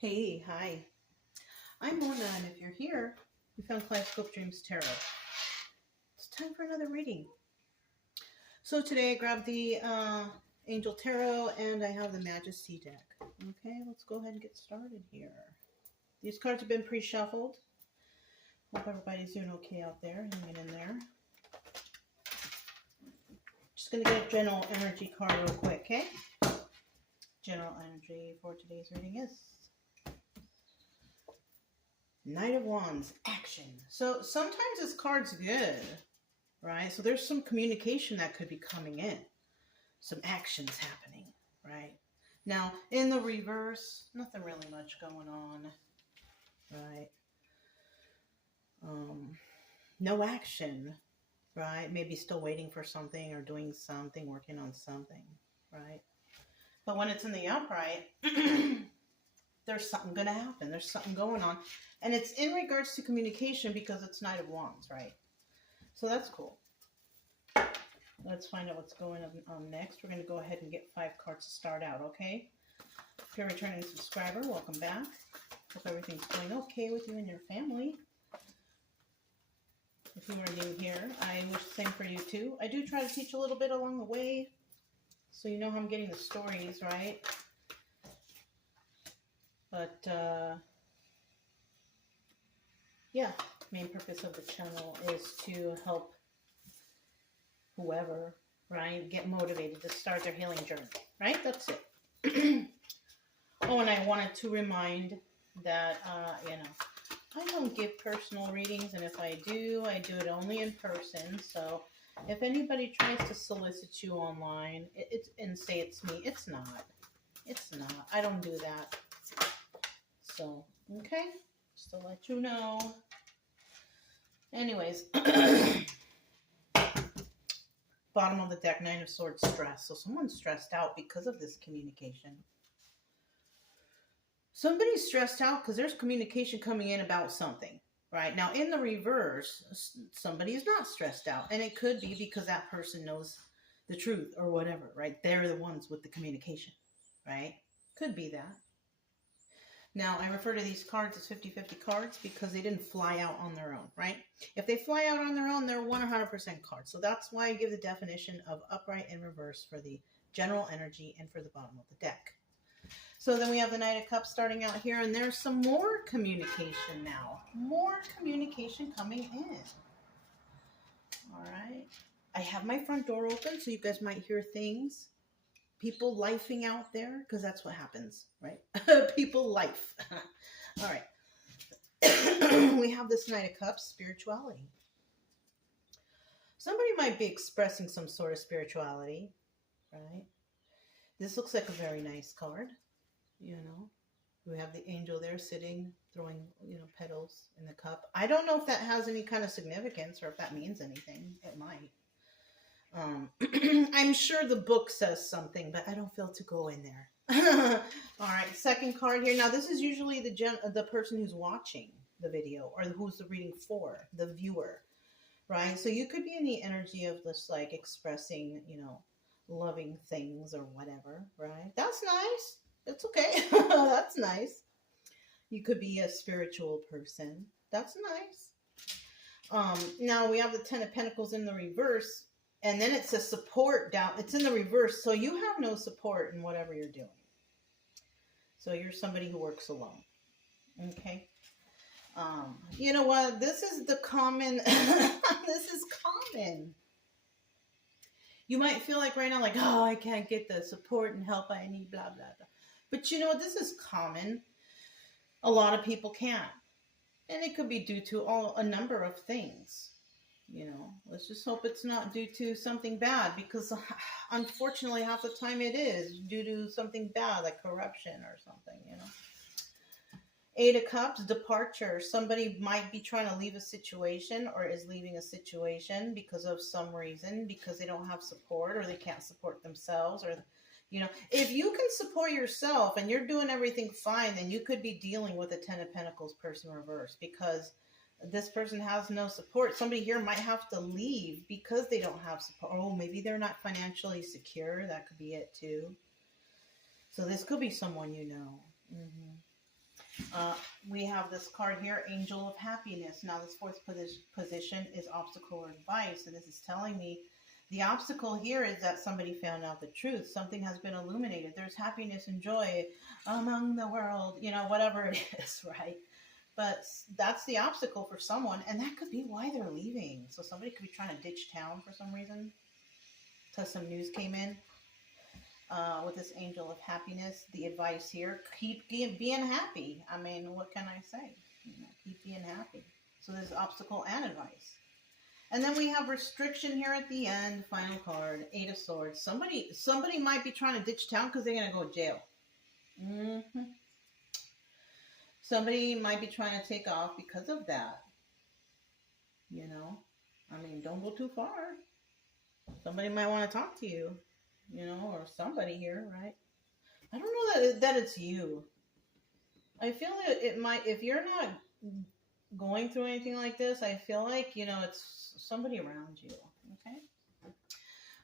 Hey, hi. I'm Mona, and if you're here, you found Kaleidoscope Dreams Tarot. It's time for another reading. So today I grabbed the Angel Tarot, and I have the Majesty deck. Okay, let's go ahead and get started here. These cards have been pre-shuffled. Hope everybody's doing okay out there, hanging in there. Just going to get a general energy card real quick, okay? General energy for today's reading is Knight of Wands, action. So sometimes this card's good, right? So there's some communication that could be coming in. Some actions happening, right? Now, in the reverse, nothing really much going on, right? No action, right? Maybe still waiting for something or doing something, working on something, right? But when it's in the upright, there's something going to happen. There's something going on. And it's in regards to communication because it's Knight of Wands, right? So that's cool. Let's find out what's going on next. We're going to go ahead and get 5 cards to start out, okay? If you're a returning subscriber, welcome back. Hope everything's going okay with you and your family. If you are new here, I wish the same for you too. I do try to teach a little bit along the way, so you know how I'm getting the stories, right? But, yeah, main purpose of the channel is to help whoever, right, get motivated to start their healing journey, right? That's it. Oh, and I wanted to remind that, I don't give personal readings, and if I do it only in person. So if anybody tries to solicit you online and say it's me, it's not. It's not. I don't do that. So, okay, just to let you know. Anyways, bottom of the deck, 9 of Swords, stress. So someone's stressed out because of this communication. Somebody's stressed out because there's communication coming in about something, right? Now, in the reverse, somebody is not stressed out. And it could be because that person knows the truth or whatever, right? They're the ones with the communication, right? Could be that. Now, I refer to these cards as 50-50 cards because they didn't fly out on their own, right? If they fly out on their own, they're 100% cards. So that's why I give the definition of upright and reverse for the general energy and for the bottom of the deck. So then we have the Knight of Cups starting out here, and there's some more communication now. More communication coming in. All right. I have my front door open, so you guys might hear things. People lifing out there, because that's what happens, right? People life. All right. We have this Knight of Cups, spirituality. Somebody might be expressing some sort of spirituality, right? This looks like a very nice card, you know. We have the angel there sitting, throwing, petals in the cup. I don't know if that has any kind of significance or if that means anything. It might. I'm sure the book says something, but I don't feel to go in there. All right, second card here. Now, this is usually the person who's watching the video or who's the reading for, the viewer, right? So you could be in the energy of this, like, expressing, loving things or whatever, right? That's nice. It's okay. That's nice. You could be a spiritual person. That's nice. Now, we have the 10 of Pentacles in the reverse. And then it says support down. It's in the reverse. So you have no support in whatever you're doing. So you're somebody who works alone. Okay. You know what? This is the common. This is common. You might feel like right now, like, oh, I can't get the support and help I need, blah, blah, blah. But you know what? This is common. A lot of people can't. And it could be due to a number of things. Let's just hope it's not due to something bad, because unfortunately half the time it is due to something bad, like corruption or something, 8 of Cups, departure. Somebody might be trying to leave a situation or is leaving a situation because of some reason, because they don't have support or they can't support themselves, or, if you can support yourself and you're doing everything fine, then you could be dealing with a 10 of Pentacles person reverse, because this person has no support. Somebody here might have to leave because they don't have support. Oh, maybe they're not financially secure. That could be it too. So this could be someone you know. We have this card here, Angel of Happiness. Now, this fourth position is obstacle or advice. And this is telling me the obstacle here is that somebody found out the truth. Something has been illuminated. There's happiness and joy among the world, you know, whatever it is, right? But that's the obstacle for someone. And that could be why they're leaving. So somebody could be trying to ditch town for some reason. Because some news came in. With this Angel of Happiness, the advice here, keep being happy. I mean, what can I say? You know, keep being happy. So there's obstacle and advice. And then we have restriction here at the end, final card, Eight of Swords. Somebody might be trying to ditch town because they're going to go to jail. Somebody might be trying to take off because of that. You know, I mean, don't go too far. Somebody might want to talk to you. You know, or somebody here, right? I don't know that it's you. I feel that it might, if you're not going through anything like this, I feel like, you know, it's somebody around you, okay?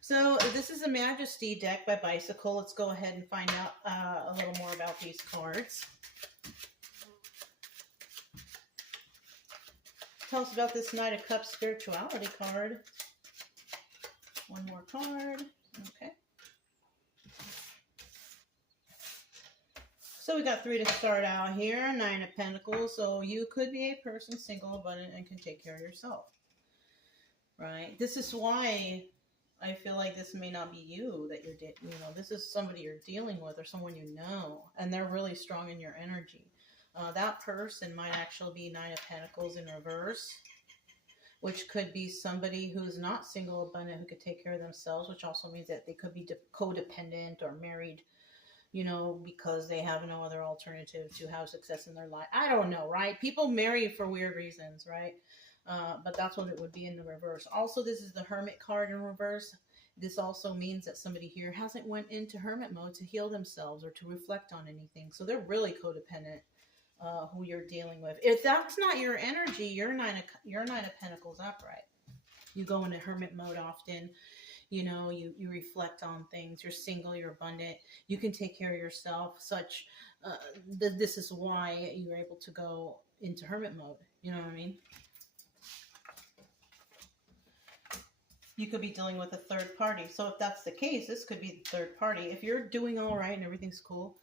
So this is a Majesty deck by Bicycle. Let's go ahead and find out a little more about these cards. Tell us about this Knight of Cups spirituality card. One more card, okay. So we got 3 to start out here, 9 of Pentacles. So you could be a person, single, abundant, and can take care of yourself, right? This is why I feel like this may not be you that you're, you know, this is somebody you're dealing with or someone you know, and they're really strong in your energy. That person might actually be 9 of Pentacles in reverse, which could be somebody who's not single, abundant, who could take care of themselves, which also means that they could be codependent or married, you know, because they have no other alternative to have success in their life. I don't know, right? People marry for weird reasons, right? But that's what it would be in the reverse. Also, this is the Hermit card in reverse. This also means that somebody here hasn't went into hermit mode to heal themselves or to reflect on anything. So they're really codependent, who you're dealing with. If that's not your energy, you're nine of Pentacles upright. You go into hermit mode often. You know, you reflect on things. You're single, you're abundant. You can take care of yourself. This is why you're able to go into hermit mode. You know what I mean? You could be dealing with a third party. So if that's the case, this could be the third party. If you're doing all right and everything's cool,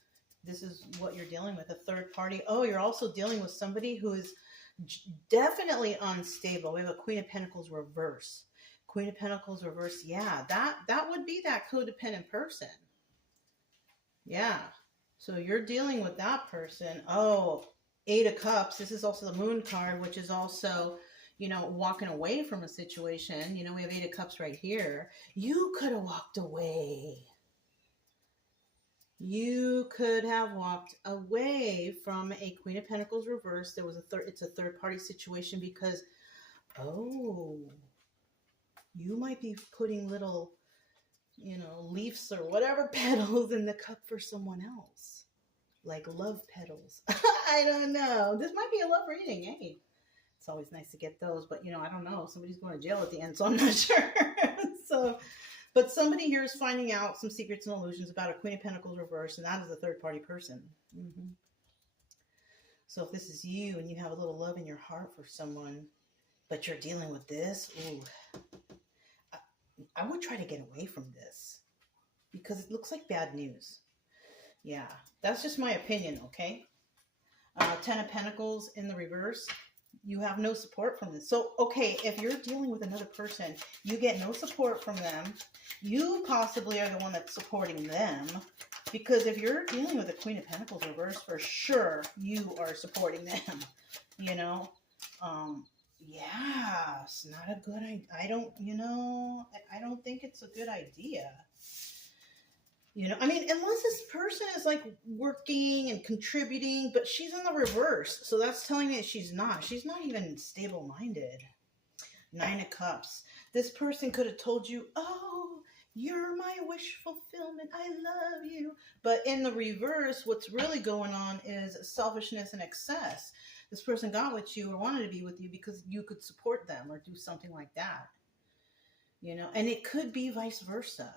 this is what you're dealing with, a third party. Oh, you're also dealing with somebody who is definitely unstable. We have a Queen of Pentacles reverse. Queen of Pentacles reverse, yeah, that would be that codependent person. Yeah, so you're dealing with that person. Oh, 8 of Cups, this is also the Moon card, which is also, you know, walking away from a situation. You know, we have 8 of Cups right here. You could have walked away. You could have walked away from a Queen of Pentacles reverse. There was it's a third party situation because, oh, you might be putting little, you know, leaves or whatever petals in the cup for someone else. Like love petals. I don't know. This might be a love reading. Hey, it's always nice to get those. But, you know, I don't know. Somebody's going to jail at the end, so I'm not sure. But somebody here is finding out some secrets and illusions about a Queen of Pentacles reverse, and that is a third party person. So if this is you and you have a little love in your heart for someone, but you're dealing with this, ooh, I would try to get away from this because it looks like bad news. Yeah, that's just my opinion, okay? 10 of Pentacles in the reverse. You have no support from this. So, okay, if you're dealing with another person, you get no support from them. You possibly are the one that's supporting them. Because if you're dealing with a Queen of Pentacles reverse, for sure, you are supporting them. You know? Yeah, it's not a good idea. I don't think it's a good idea. You know, I mean, unless this person is like working and contributing, but she's in the reverse. So that's telling me that she's not even stable-minded. 9 of Cups. This person could have told you, oh, you're my wish fulfillment. I love you. But in the reverse, what's really going on is selfishness and excess. This person got with you or wanted to be with you because you could support them or do something like that. You know, and it could be vice versa,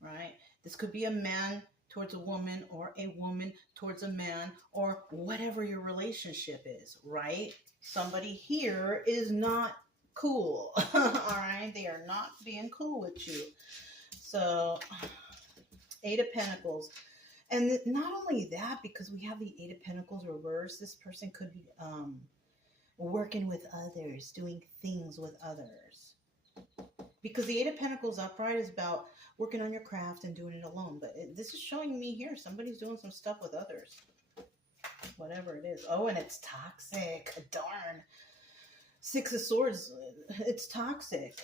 right? This could be a man towards a woman, or a woman towards a man, or whatever your relationship is, right? Somebody here is not cool. All right, they are not being cool with you. So, Eight of Pentacles. And not only that, because we have the Eight of Pentacles reversed, this person could be working with others, doing things with others. Because the Eight of Pentacles upright is about working on your craft and doing it alone. But this is showing me here, somebody's doing some stuff with others. Whatever it is. Oh, and it's toxic. Darn. Six of Swords. It's toxic.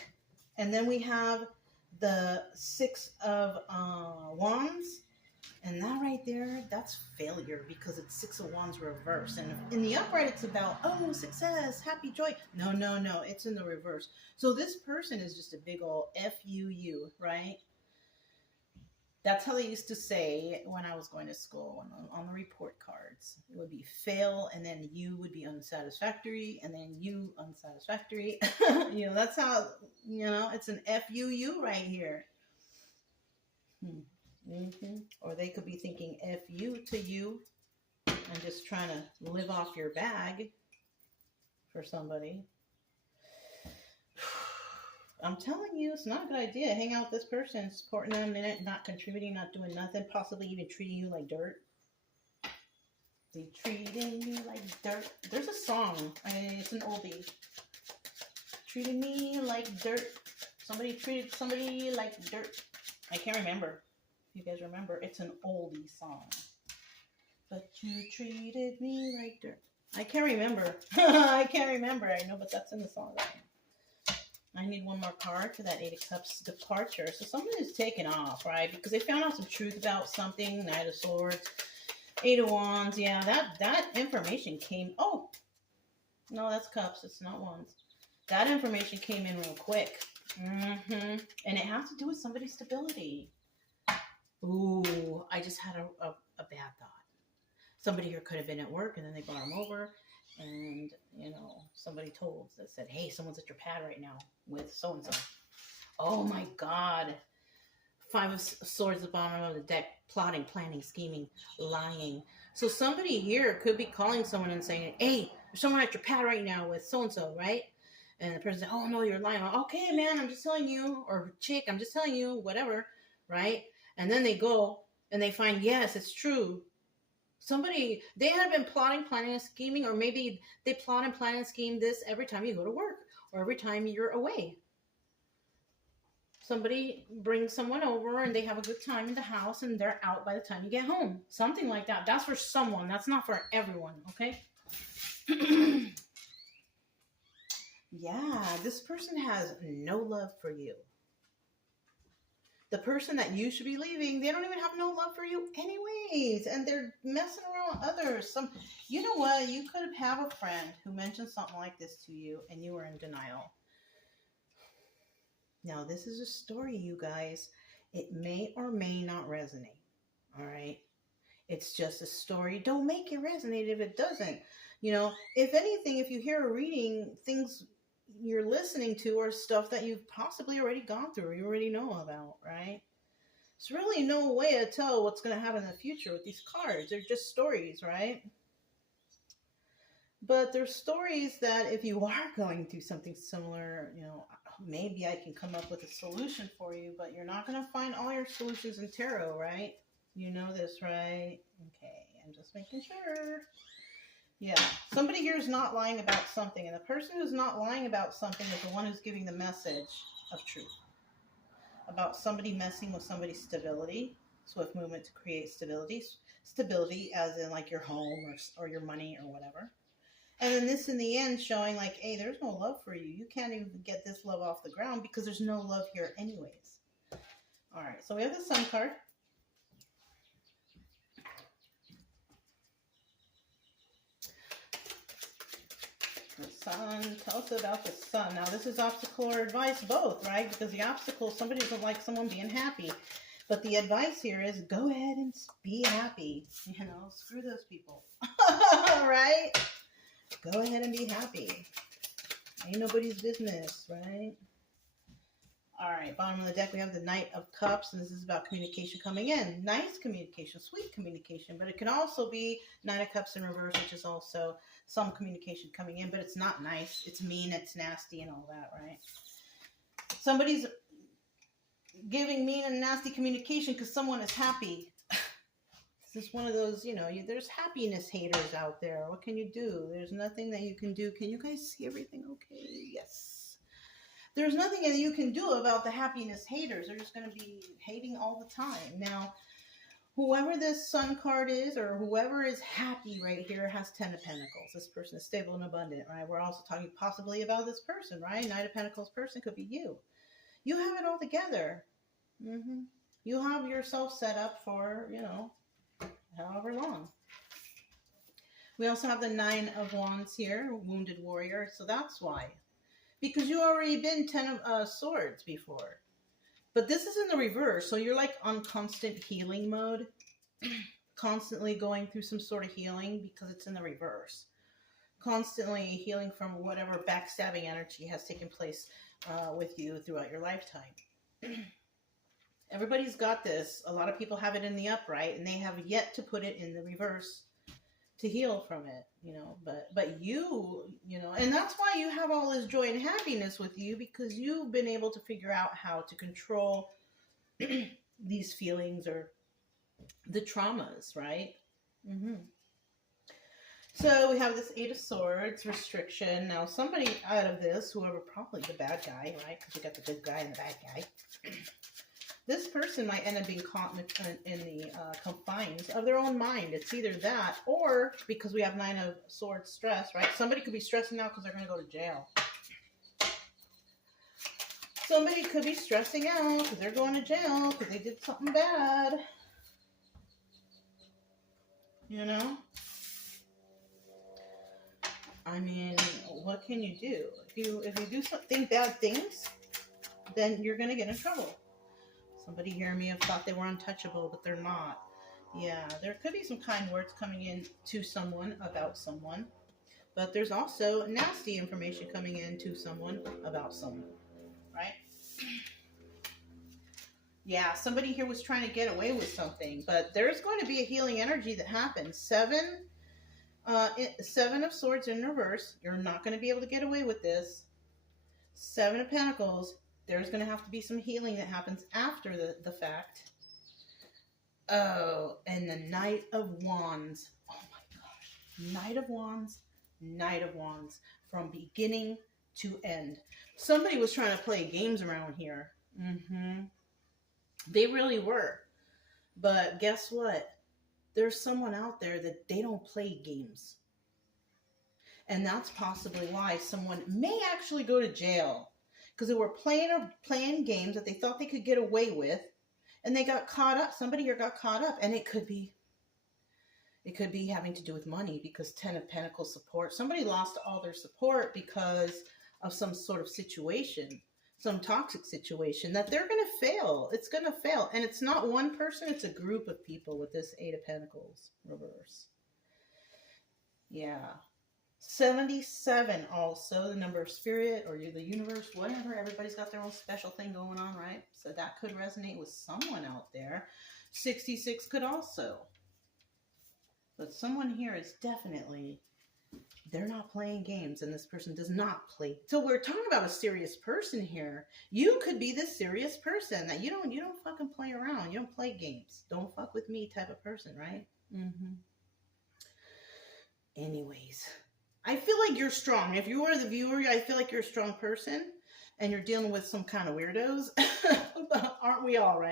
And then we have the Six of Wands. And that right there, that's failure, because it's Six of Wands reverse. And in the upright, it's about, oh, success, happy, joy. No, no, no, it's in the reverse. So this person is just a big old F-U-U, right? That's how they used to say when I was going to school, on the report cards. It would be fail, and then you would be unsatisfactory, and then you unsatisfactory. You know, that's how, you know, it's an F-U-U right here. Or they could be thinking F you to you and just trying to live off your bag for somebody. I'm telling you, it's not a good idea. Hang out with this person, supporting them, not contributing, not doing nothing, possibly even treating you like dirt. They treating me like dirt. There's a song. It's an oldie. Treating me like dirt. Somebody treated somebody like dirt. I can't remember. If you guys remember, it's an oldie song. But you treated me like dirt. I can't remember. I can't remember. I know, but that's in the song. I need one more card for that Eight of Cups departure. So somebody is taken off, right? Because they found out some truth about something. Knight of Swords, Eight of Wands. Yeah, that information came. Oh, no, that's Cups. It's not Wands. That information came in real quick. And it has to do with somebody's stability. Ooh, I just had a bad thought. Somebody here could have been at work, and then they brought them over, and, you know, somebody that said, hey, someone's at your pad right now with so-and-so. Oh, my God. Five of Swords at the bottom of the deck. Plotting, planning, scheming, lying. So somebody here could be calling someone and saying, hey, there's someone at your pad right now with so-and-so, right? And the person said, oh, no, you're lying. Okay, man, I'm just telling you. Or chick, I'm just telling you. Whatever, right? And then they go and they find, yes, it's true. Somebody, they had been plotting, planning, and scheming, or maybe they plot and plan and scheme this every time you go to work or every time you're away. Somebody brings someone over and they have a good time in the house and they're out by the time you get home. Something like that. That's for someone. That's not for everyone, okay? Yeah, this person has no love for you. The person that you should be leaving, they don't even have no love for you anyways. And they're messing around with others. You know what? You could have a friend who mentioned something like this to you and you were in denial. Now, this is a story, you guys. It may or may not resonate. All right? It's just a story. Don't make it resonate if it doesn't. You know, if anything, if you hear a reading, things you're listening to or stuff that you've possibly already gone through or you already know about, right? There's really no way to tell what's going to happen in the future with these cards. They're just stories, right? But there's stories that if you are going through something similar, you know, maybe I can come up with a solution for you, but you're not going to find all your solutions in tarot, right? You know this, right? Okay, I'm just making sure. Yeah, somebody here is not lying about something, and the person who's not lying about something is the one who's giving the message of truth. About somebody messing with somebody's stability, swift movement to create stability. Stability as in like your home or your money or whatever. And then this in the end showing like, hey, there's no love for you. You can't even get this love off the ground because there's no love here anyways. All right, so we have the Sun card. The Sun, tell us about the Sun. Now this is obstacle or advice, both, right? Because the obstacle, somebody doesn't like someone being happy. But the advice here is go ahead and be happy. You know, screw those people. Right? Go ahead and be happy. Ain't nobody's business, right? All right, bottom of the deck, we have the Knight of Cups, and this is about communication coming in. Nice communication, sweet communication, but it can also be Knight of Cups in reverse, which is also some communication coming in, but it's not nice. It's mean, it's nasty, and all that, right? Somebody's giving mean and nasty communication because someone is happy. This is one of those, you know, there's happiness haters out there. What can you do? There's nothing that you can do. Can you guys see everything okay? Yes. There's nothing that you can do about the happiness haters. They're just going to be hating all the time. Now, whoever this Sun card is, or whoever is happy right here, has 10 of Pentacles. This person is stable and abundant, right? We're also talking possibly about this person, right? Knight of Pentacles person could be you. You have it all together. You have yourself set up for, you know, however long. We also have the 9 of Wands here, Wounded Warrior. So that's why. Because you already been 10 of Swords before. But this is in the reverse. So you're like on constant healing mode. Constantly going through some sort of healing because it's in the reverse. Constantly healing from whatever backstabbing energy has taken place with you throughout your lifetime. Everybody's got this. A lot of people have it in the upright, and they have yet to put it in the reverse to heal from it, you know. But you know, and that's why you have all this joy and happiness with you, because you've been able to figure out how to control these feelings or the traumas, right? So we have this 8 of Swords, restriction. Now somebody out of this, whoever, probably the bad guy, right? Because we got the good guy and the bad guy. This person might end up being caught in the confines of their own mind. It's either that, or because we have 9 of Swords, stress, right? Somebody could be stressing out because they're going to go to jail. Somebody could be stressing out because they're going to jail because they did something bad. You know? I mean, what can you do? If you do something bad things, then you're going to get in trouble. Somebody here may have thought they were untouchable, but they're not. Yeah, there could be some kind words coming in to someone about someone, but there's also nasty information coming in to someone about someone, right? Yeah, somebody here was trying to get away with something, but there's going to be a healing energy that happens. 7 of Swords in reverse. You're not going to be able to get away with this. 7 of Pentacles. There's going to have to be some healing that happens after the fact. Oh, and the Knight of Wands. Oh my gosh. Knight of Wands. Knight of Wands. From beginning to end. Somebody was trying to play games around here. They really were. But guess what? There's someone out there that they don't play games. And that's possibly why someone may actually go to jail. Because they were playing games that they thought they could get away with, and they got caught up. Somebody here got caught up, and it could be having to do with money, because 10 of Pentacles support. Somebody lost all their support because of some sort of situation, some toxic situation that they're going to fail. It's going to fail, and it's not one person; it's a group of people with this 8 of Pentacles reverse. Yeah. 77 also, the number of spirit or the universe, whatever. Everybody's got their own special thing going on, right? So that could resonate with someone out there. 66 could also. But someone here is definitely, they're not playing games, and this person does not play. So we're talking about a serious person here. You could be this serious person that you don't fucking play around. You don't play games. Don't fuck with me type of person, right? Anyways. I feel like you're strong. If you are the viewer, I feel like you're a strong person and you're dealing with some kind of weirdos. Aren't we all, right?